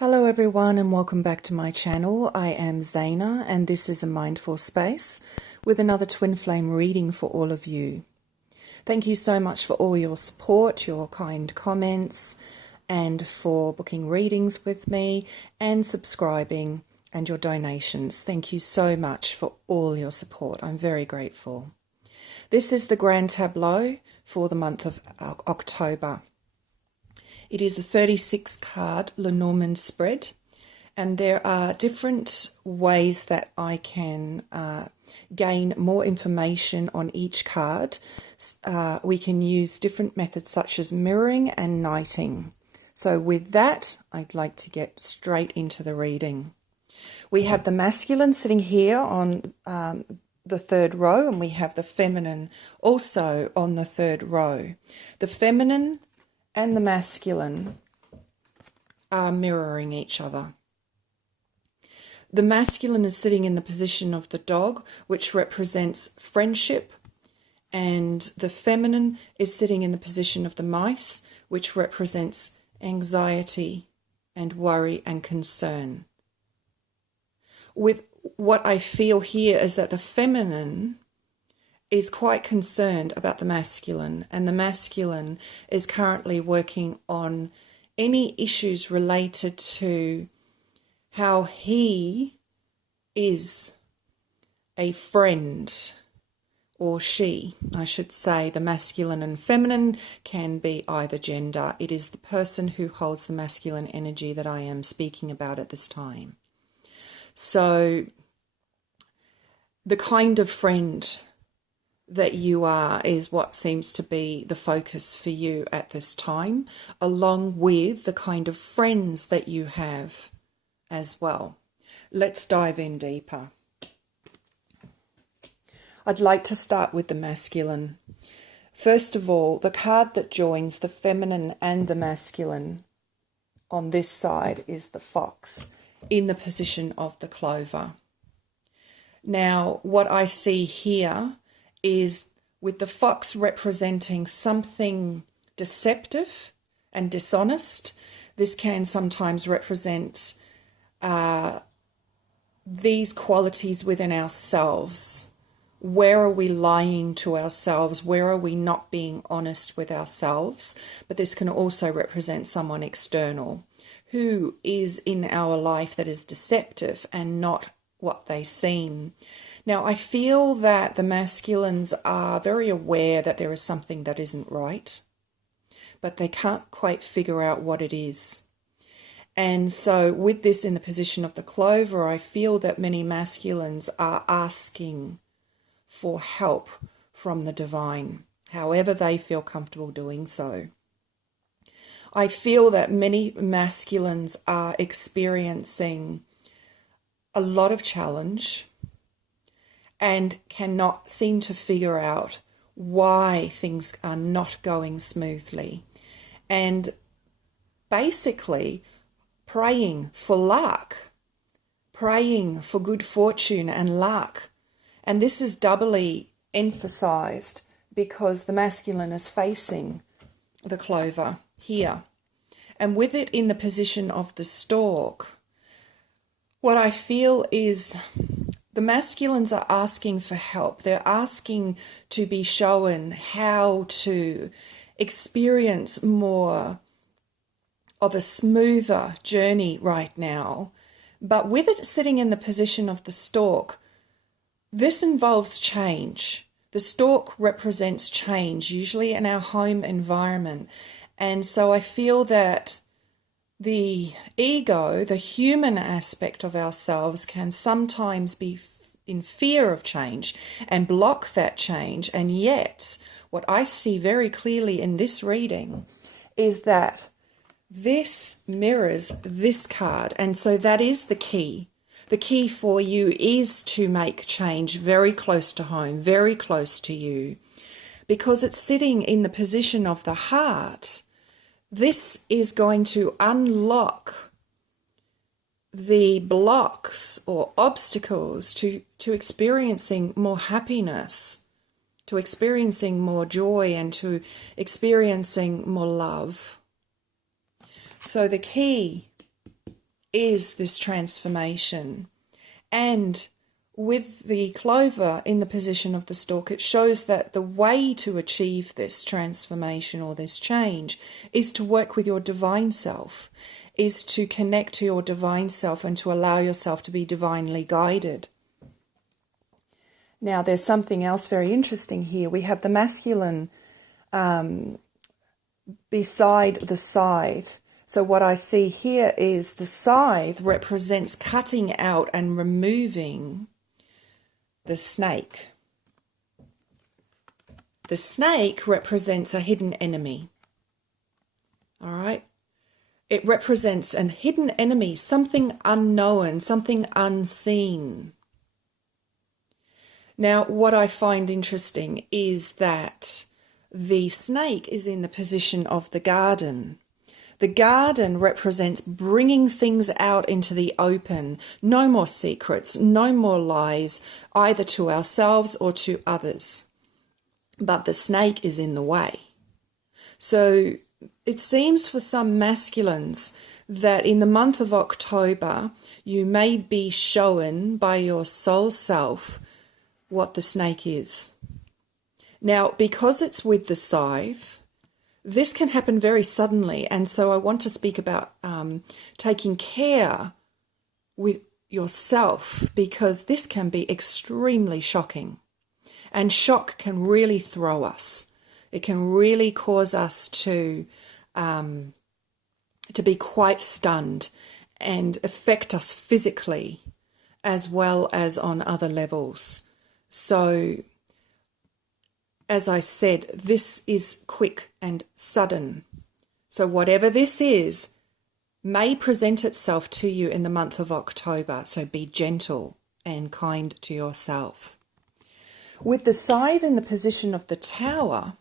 Hello everyone and welcome back to my channel. I am Zaina and this is a mindful space with another twin flame reading for all of you. Thank you so much for all your support, your kind comments, and for booking readings with me and subscribing and your donations. Thank you so much for all your support. I'm very grateful. This is the Grand Tableau for the month of October. It is a 36 card Lenormand spread, and there are different ways that I can gain more information on each card. We can use different methods such as mirroring and knighting. So with that, I'd like to get straight into the reading. We have the masculine sitting here on the third row, and we have the feminine also on the third row. The feminine and the masculine are mirroring each other. The masculine is sitting in the position of the dog, which represents friendship, and the feminine is sitting in the position of the mice, which represents anxiety and worry and concern. With what I feel here is that the feminine is quite concerned about the masculine, and the masculine is currently working on any issues related to how he is a friend, or she, I should say. The masculine and feminine can be either gender. It is the person who holds the masculine energy that I am speaking about at this time. So the kind of friend that you are is what seems to be the focus for you at this time, along with the kind of friends that you have as well. Let's dive in deeper. I'd like to start with the masculine. First of all, the card that joins the feminine and the masculine on this side is the fox in the position of the clover. Now, what I see here is with the fox representing something deceptive and dishonest. This can sometimes represent these qualities within ourselves. Where are we lying to ourselves? Where are we not being honest with ourselves? But this can also represent someone external who is in our life that is deceptive and not what they seem. Now, I feel that the masculines are very aware that there is something that isn't right, but they can't quite figure out what it is. And so with this in the position of the clover, I feel that many masculines are asking for help from the divine, however they feel comfortable doing so. I feel that many masculines are experiencing a lot of challenge and cannot seem to figure out why things are not going smoothly. And basically praying for luck, praying for good fortune and luck. And this is doubly emphasized because the masculine is facing the clover here. And with it in the position of the stork, what I feel is the masculines are asking for help. They're asking to be shown how to experience more of a smoother journey right now. But with it sitting in the position of the stork, this involves change. The stork represents change, usually in our home environment. And so I feel that the ego, the human aspect of ourselves, can sometimes be in fear of change and block that change. And yet, what I see very clearly in this reading is that this mirrors this card. And so that is the key. The key for you is to make change very close to home, very close to you, because it's sitting in the position of the heart. This is going to unlock the blocks or obstacles to experiencing more happiness, to experiencing more joy, and to experiencing more love. So the key is this transformation. And with the clover in the position of the stalk, it shows that the way to achieve this transformation or this change is to work with your divine self, is to connect to your divine self and to allow yourself to be divinely guided. Now, there's something else very interesting here. We have the masculine beside the scythe. So what I see here is the scythe represents cutting out and removing the snake. The snake represents a hidden enemy. All right? It represents a hidden enemy, something unknown, something unseen. Now, what I find interesting is that the snake is in the position of the garden. The garden represents bringing things out into the open. No more secrets, no more lies, either to ourselves or to others. But the snake is in the way. So it seems for some masculines that in the month of October, you may be shown by your soul self what the snake is. Now, because it's with the scythe, this can happen very suddenly, and so I want to speak about taking care with yourself, because this can be extremely shocking, and shock can really throw us. It can really cause us to be quite stunned and affect us physically as well as on other levels. So, as I said, this is quick and sudden. So whatever this is may present itself to you in the month of October. So be gentle and kind to yourself. With the scythe in the position of the tower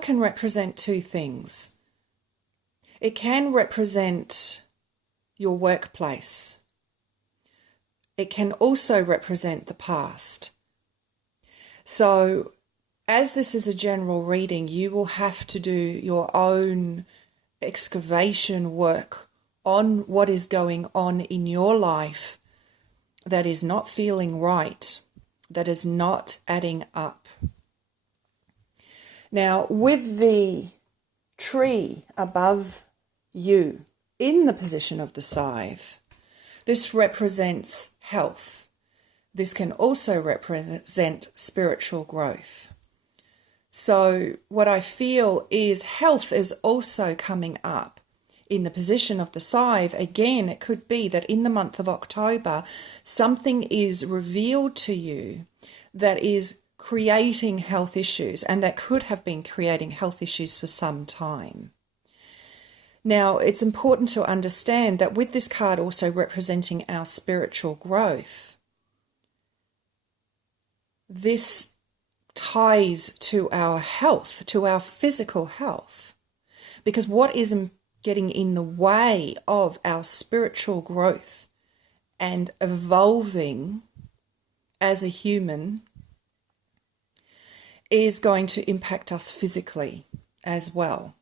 can represent two things. It can represent your workplace. It can also represent the past. So, as this is a general reading, you will have to do your own excavation work on what is going on in your life that is not feeling right, that is not adding up. Now, with the tree above you in the position of the scythe, this represents health. This can also represent spiritual growth. So what I feel is health is also coming up in the position of the scythe. Again, it could be that in the month of October, something is revealed to you that is creating health issues, and that could have been creating health issues for some time. Now, it's important to understand that with this card also representing our spiritual growth, this ties to our health, to our physical health, because what is getting in the way of our spiritual growth and evolving as a human is going to impact us physically as well.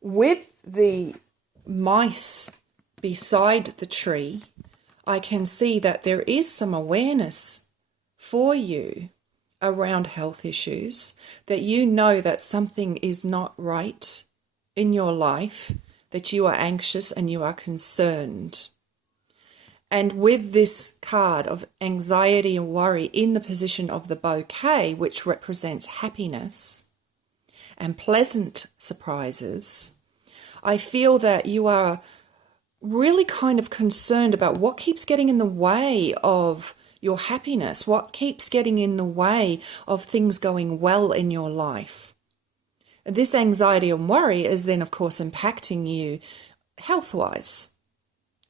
With the mice beside the tree, I can see that there is some awareness for you around health issues, that you know that something is not right in your life, that you are anxious and you are concerned. And with this card of anxiety and worry in the position of the bouquet, which represents happiness and pleasant surprises, I feel that you are really kind of concerned about what keeps getting in the way of your happiness, what keeps getting in the way of things going well in your life. This anxiety and worry is then, of course, impacting you health-wise,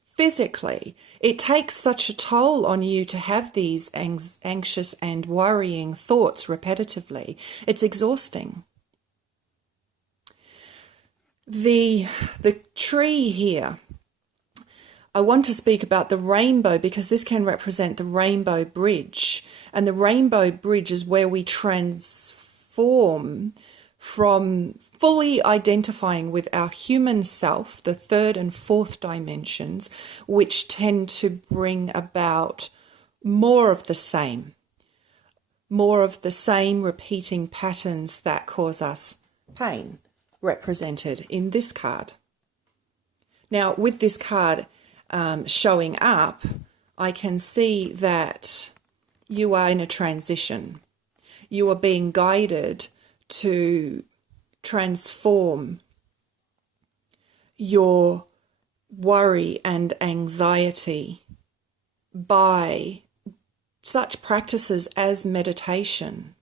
physically. It takes such a toll on you to have these anxious and worrying thoughts repetitively. It's exhausting. The tree here, I want to speak about the rainbow, because this can represent the rainbow bridge. And the rainbow bridge is where we transform from fully identifying with our human self, the third and fourth dimensions, which tend to bring about more of the same repeating patterns that cause us pain, represented in this card. Now, with this card showing up, I can see that you are in a transition. You are being guided to transform your worry and anxiety by such practices as meditation,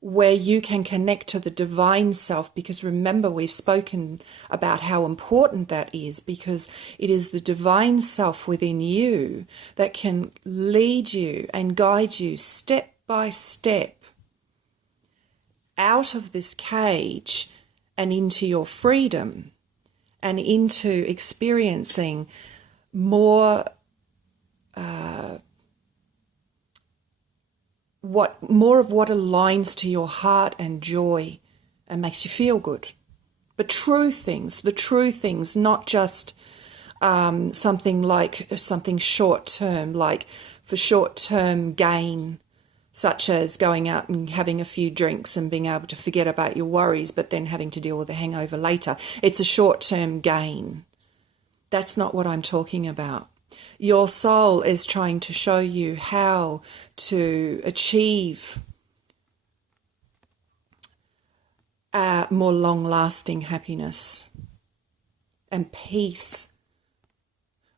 where you can connect to the divine self, because remember, we've spoken about how important that is, because it is the divine self within you that can lead you and guide you step by step out of this cage and into your freedom and into experiencing more of what aligns to your heart and joy and makes you feel good. But the true things, not just something short term, like for short term gain, such as going out and having a few drinks and being able to forget about your worries, but then having to deal with the hangover later. It's a short term gain. That's not what I'm talking about. Your soul is trying to show you how to achieve more long-lasting happiness and peace,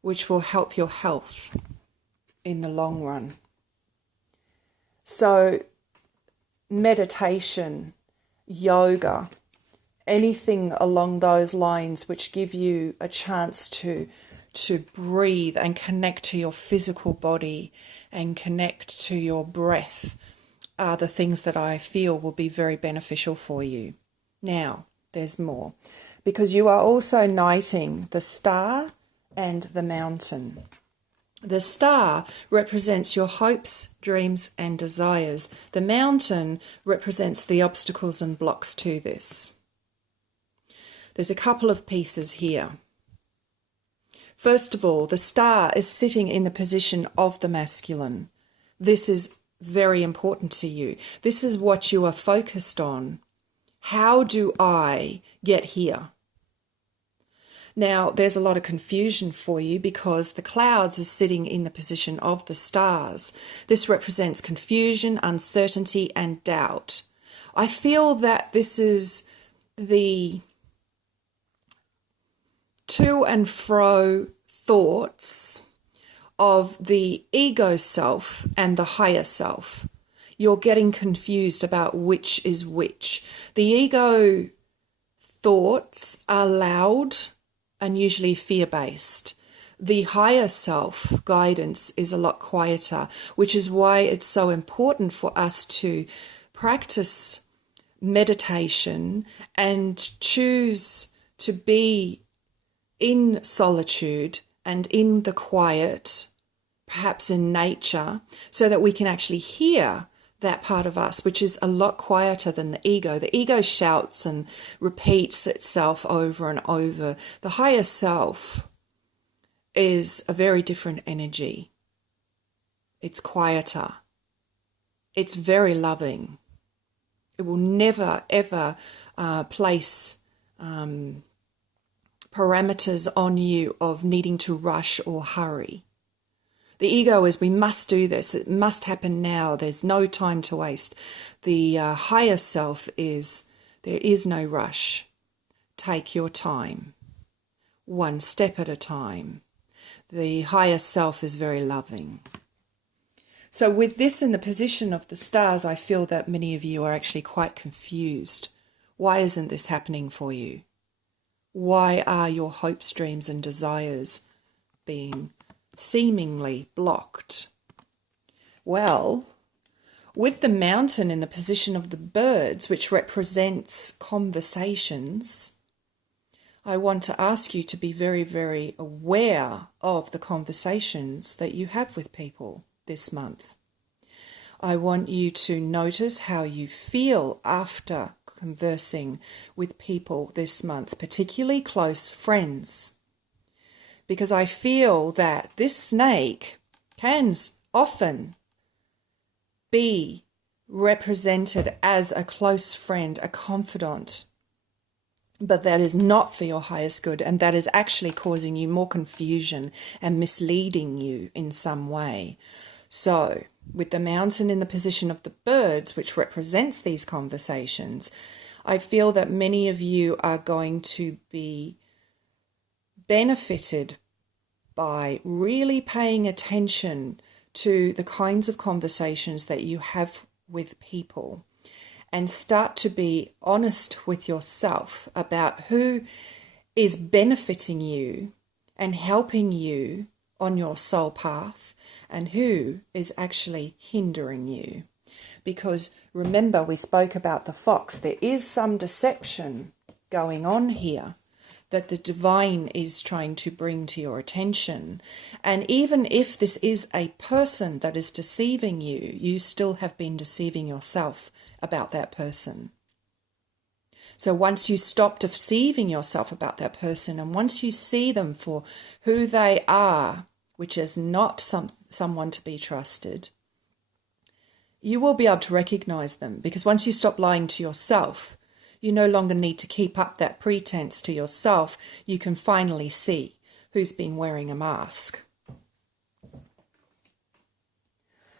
which will help your health in the long run. So meditation, yoga, anything along those lines which give you a chance to breathe and connect to your physical body and connect to your breath are the things that I feel will be very beneficial for you. Now, there's more, because you are also knighting the star and the mountain. The star represents your hopes, dreams, and desires. The mountain represents the obstacles and blocks to this. There's a couple of pieces here. First of all, the star is sitting in the position of the masculine. This is very important to you. This is what you are focused on. How do I get here? Now, there's a lot of confusion for you because the clouds are sitting in the position of the stars. This represents confusion, uncertainty, and doubt. I feel that this is the to and fro thoughts of the ego self and the higher self. You're getting confused about which is which. The ego thoughts are loud and usually fear-based. The higher self guidance is a lot quieter, which is why it's so important for us to practice meditation and choose to be in solitude and in the quiet, perhaps in nature, so that we can actually hear that part of us, which is a lot quieter than the ego. The ego shouts and repeats itself over and over. The higher self is a very different energy. It's quieter. It's very loving. It will never, ever place parameters on you of needing to rush or hurry. The ego is, we must do this. It must happen now. There's no time to waste. The higher self is, there is no rush. Take your time, one step at a time. The higher self is very loving. So with this in the position of the stars, I feel that many of you are actually quite confused. Why isn't this happening for you? Why are your hopes, dreams, and desires being seemingly blocked? Well, with the mountain in the position of the birds, which represents conversations, I want to ask you to be very, very aware of the conversations that you have with people this month. I want you to notice how you feel after conversing with people this month, particularly close friends. Because I feel that this snake can often be represented as a close friend, a confidant, but that is not for your highest good, and that is actually causing you more confusion and misleading you in some way. So, with the mountain in the position of the birds, which represents these conversations, I feel that many of you are going to be benefited by really paying attention to the kinds of conversations that you have with people, and start to be honest with yourself about who is benefiting you and helping you on your soul path and who is actually hindering you. Because remember, we spoke about the fox. There is some deception going on here that the divine is trying to bring to your attention. And even if this is a person that is deceiving you, you still have been deceiving yourself about that person. So once you stop deceiving yourself about that person, and once you see them for who they are, which is not someone to be trusted, you will be able to recognize them. Because once you stop lying to yourself, you no longer need to keep up that pretense to yourself. You can finally see who's been wearing a mask.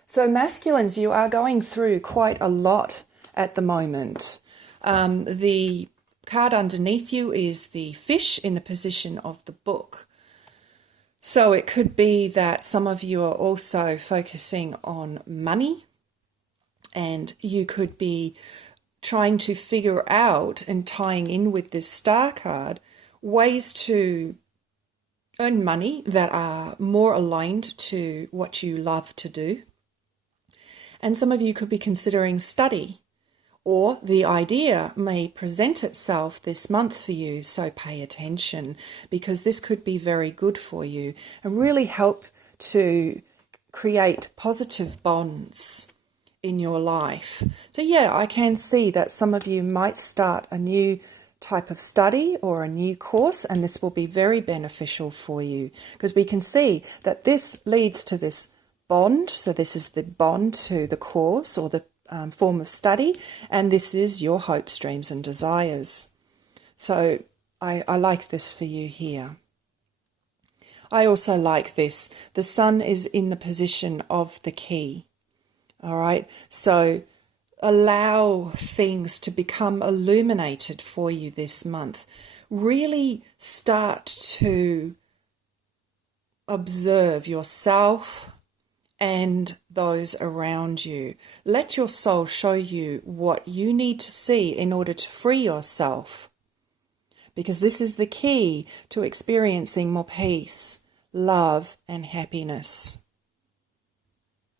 So masculines, you are going through quite a lot at the moment. The card underneath you is the fish in the position of the book. So it could be that some of you are also focusing on money, and you could be trying to figure out, and tying in with this star card, ways to earn money that are more aligned to what you love to do. And some of you could be considering study, or the idea may present itself this month for you, so pay attention, because this could be very good for you and really help to create positive bonds in your life. So yeah, I can see that some of you might start a new type of study or a new course, and this will be very beneficial for you, because we can see that this leads to this bond. So this is the bond to the course or the form of study, and this is your hopes, dreams and desires. So I like this for you here. I also like this. The sun is in the position of the key. All right, so allow things to become illuminated for you this month. Really start to observe yourself and those around you. Let your soul show you what you need to see in order to free yourself, because this is the key to experiencing more peace, love and happiness,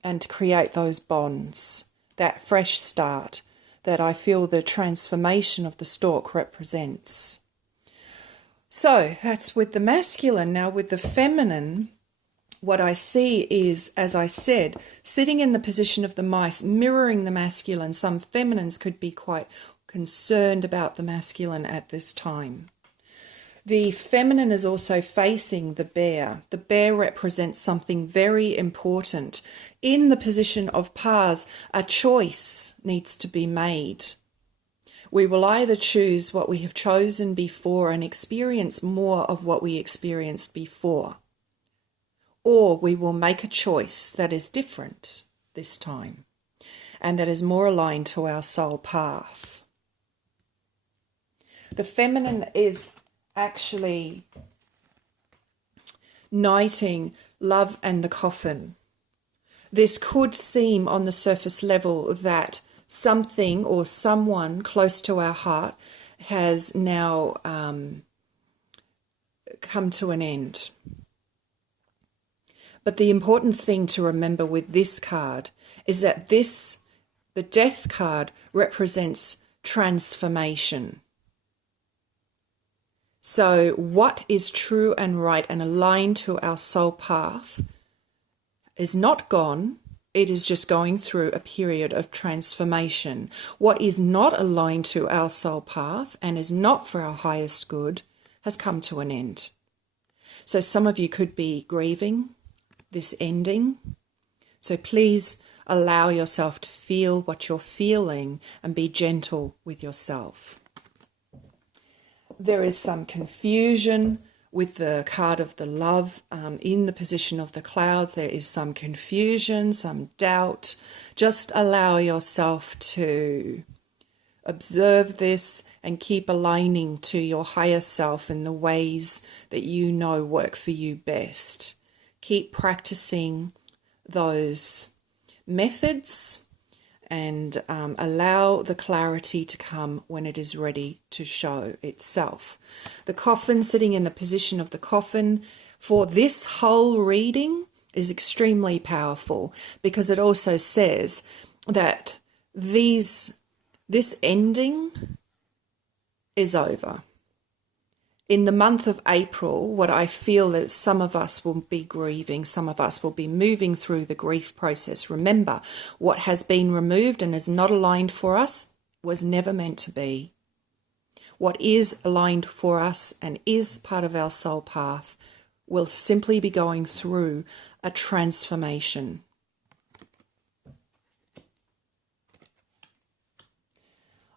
and to create those bonds, that fresh start that I feel the transformation of the stork represents. So that's with the masculine. Now with the feminine, what I see is, as I said, sitting in the position of the mice, mirroring the masculine. Some feminines could be quite concerned about the masculine at this time. The feminine is also facing the bear. The bear represents something very important. In the position of paths, a choice needs to be made. We will either choose what we have chosen before and experience more of what we experienced before, or we will make a choice that is different this time and that is more aligned to our soul path. The feminine is actually knighting love and the coffin. This could seem on the surface level that something or someone close to our heart has now come to an end. But the important thing to remember with this card is that the death card, represents transformation. So what is true and right and aligned to our soul path is not gone, It is just going through a period of transformation. What is not aligned to our soul path and is not for our highest good has come to an end. So some of you could be grieving this ending. So please allow yourself to feel what you're feeling and be gentle with yourself. There is some confusion with the card of the Love in the position of the clouds. There is some confusion, some doubt. Just allow yourself to observe this and keep aligning to your higher self in the ways that you know work for you best. Keep practicing those methods and allow the clarity to come when it is ready to show itself. The coffin, sitting in the position of the coffin for this whole reading, is extremely powerful, because it also says that this ending is over. In the month of April, what I feel is some of us will be grieving, some of us will be moving through the grief process. Remember, what has been removed and is not aligned for us was never meant to be. What is aligned for us and is part of our soul path will simply be going through a transformation.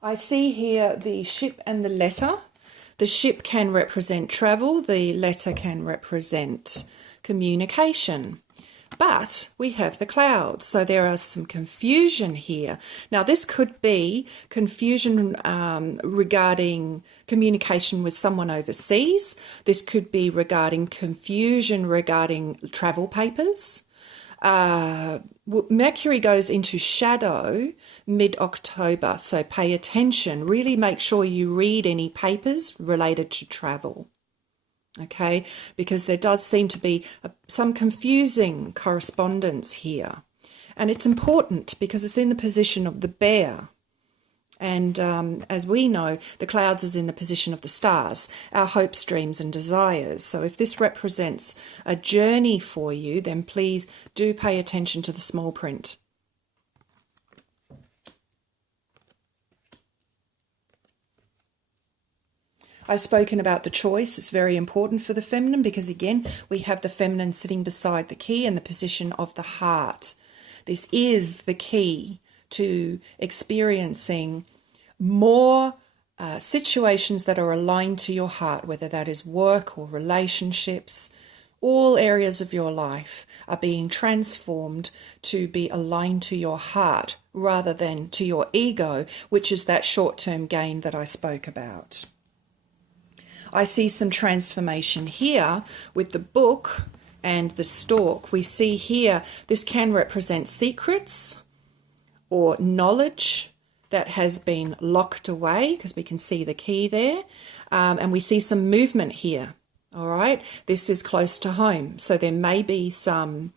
I see here the ship and the letter. The ship can represent travel, the letter can represent communication. But we have the clouds, so there is some confusion here. Now, this could be confusion regarding communication with someone overseas. This could be regarding confusion regarding travel papers. Mercury goes into shadow mid-October, so pay attention. Really make sure you read any papers related to travel, okay? Because there does seem to be some confusing correspondence here. And it's important because it's in the position of the bear. And as we know, the clouds is in the position of the stars, our hopes, dreams and desires. So if this represents a journey for you, then please do pay attention to the small print. I've spoken about the choice. It's very important for the feminine because, again, we have the feminine sitting beside the key in the position of the heart. This is the key to experiencing more situations that are aligned to your heart, whether that is work or relationships. All areas of your life are being transformed to be aligned to your heart rather than to your ego, which is that short-term gain that I spoke about. I see some transformation here with the book and the stork. We see here, this can represent secrets or knowledge that has been locked away, because we can see the key there, and we see some movement here. All right, this is close to home, so there may be some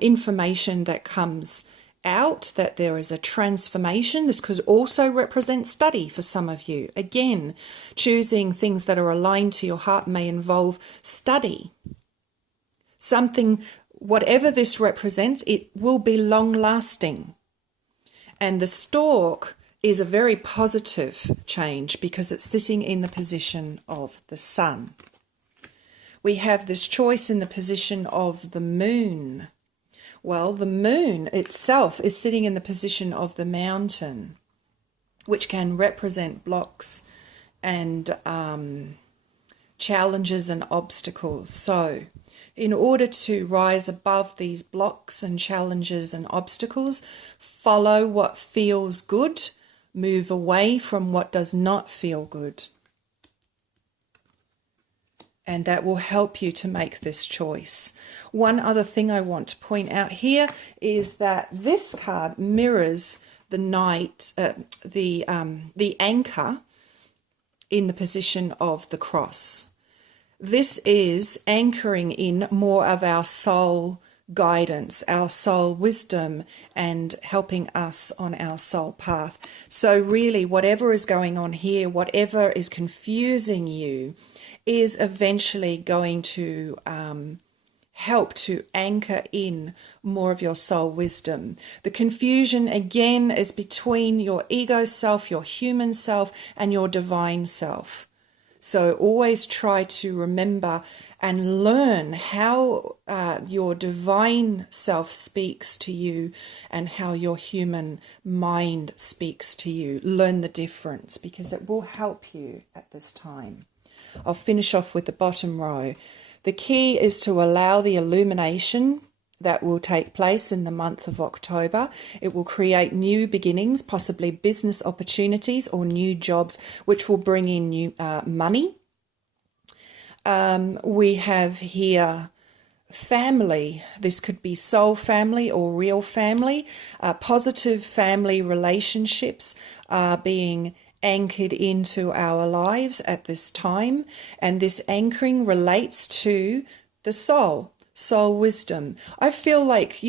information that comes out, that there is a transformation. This could also represent study for some of you. Again, choosing things that are aligned to your heart may involve study. Something, whatever this represents, it will be long lasting. And the stork is a very positive change because it's sitting in the position of the sun. We have this choice in the position of the moon. Well, the moon itself is sitting in the position of the mountain, which can represent blocks and challenges and obstacles. So in order to rise above these blocks and challenges and obstacles, follow what feels good, move away from what does not feel good. And that will help you to make this choice. One other thing I want to point out here is that this card mirrors the knight, the anchor in the position of the cross. This is anchoring in more of our soul guidance, our soul wisdom, and helping us on our soul path. So really, whatever is going on here, whatever is confusing you, is eventually going to help to anchor in more of your soul wisdom. The confusion again is between your ego self, your human self, and your divine self. So always try to remember and learn how your divine self speaks to you and how your human mind speaks to you. Learn the difference, because it will help you at this time. I'll finish off with the bottom row. The key is to allow the illumination that will take place in the month of October. It will create new beginnings, possibly business opportunities or new jobs, which will bring in new money. We have here family. This could be soul family or real family. Positive family relationships are being anchored into our lives at this time, and this anchoring relates to the soul wisdom. I feel like,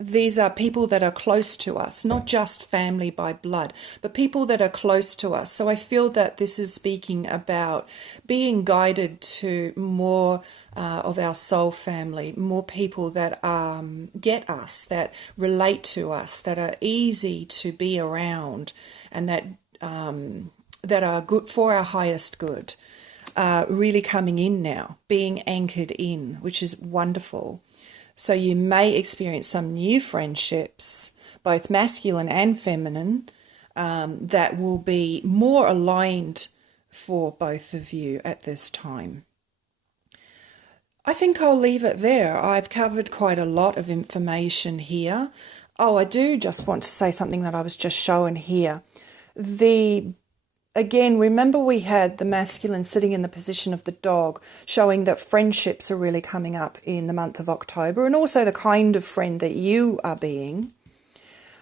these are people that are close to us, not just family by blood, but people that are close to us. So I feel that this is speaking about being guided to more of our soul family, more people that get us, that relate to us, that are easy to be around, and that are good for our highest good. Really coming in now, being anchored in, which is wonderful. So you may experience some new friendships, both masculine and feminine, that will be more aligned for both of you at this time. I think I'll leave it there. I've covered quite a lot of information here. Oh, I do just want to say something that I was just showing here. Again, remember we had the masculine sitting in the position of the dog, showing that friendships are really coming up in the month of October, and also the kind of friend that you are being.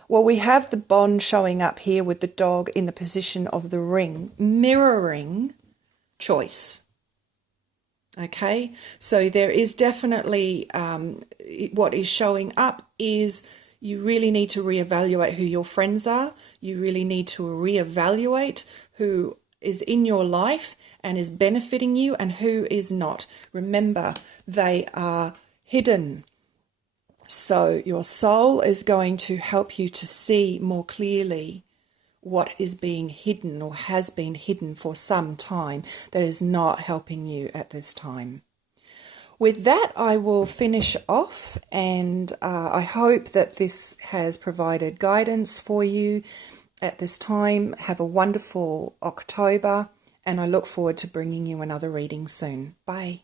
Well, we have the bond showing up here with the dog in the position of the ring, mirroring choice. Okay, so there is definitely what is showing up is you really need to reevaluate who your friends are. You really need to reevaluate who is in your life and is benefiting you and who is not. Remember, they are hidden. So your soul is going to help you to see more clearly what is being hidden or has been hidden for some time that is not helping you at this time. With that, I will finish off, and I hope that this has provided guidance for you at this time. Have a wonderful October, and I look forward to bringing you another reading soon. Bye.